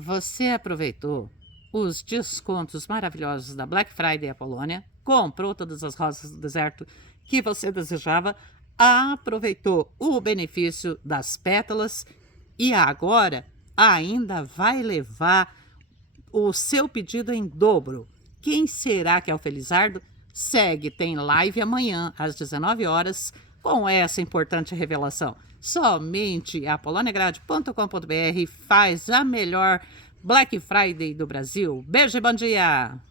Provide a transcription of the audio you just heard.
Você aproveitou os descontos maravilhosos da Black Friday Apolônia, comprou todas as rosas do deserto que você desejava, aproveitou o benefício das pétalas e agora ainda vai levar o seu pedido em dobro. Quem será que é o Felizardo? Segue, tem live amanhã às 19 horas com essa importante revelação. Somente a poloniagrade.com.br faz a melhor Black Friday do Brasil. Beijo e bom dia!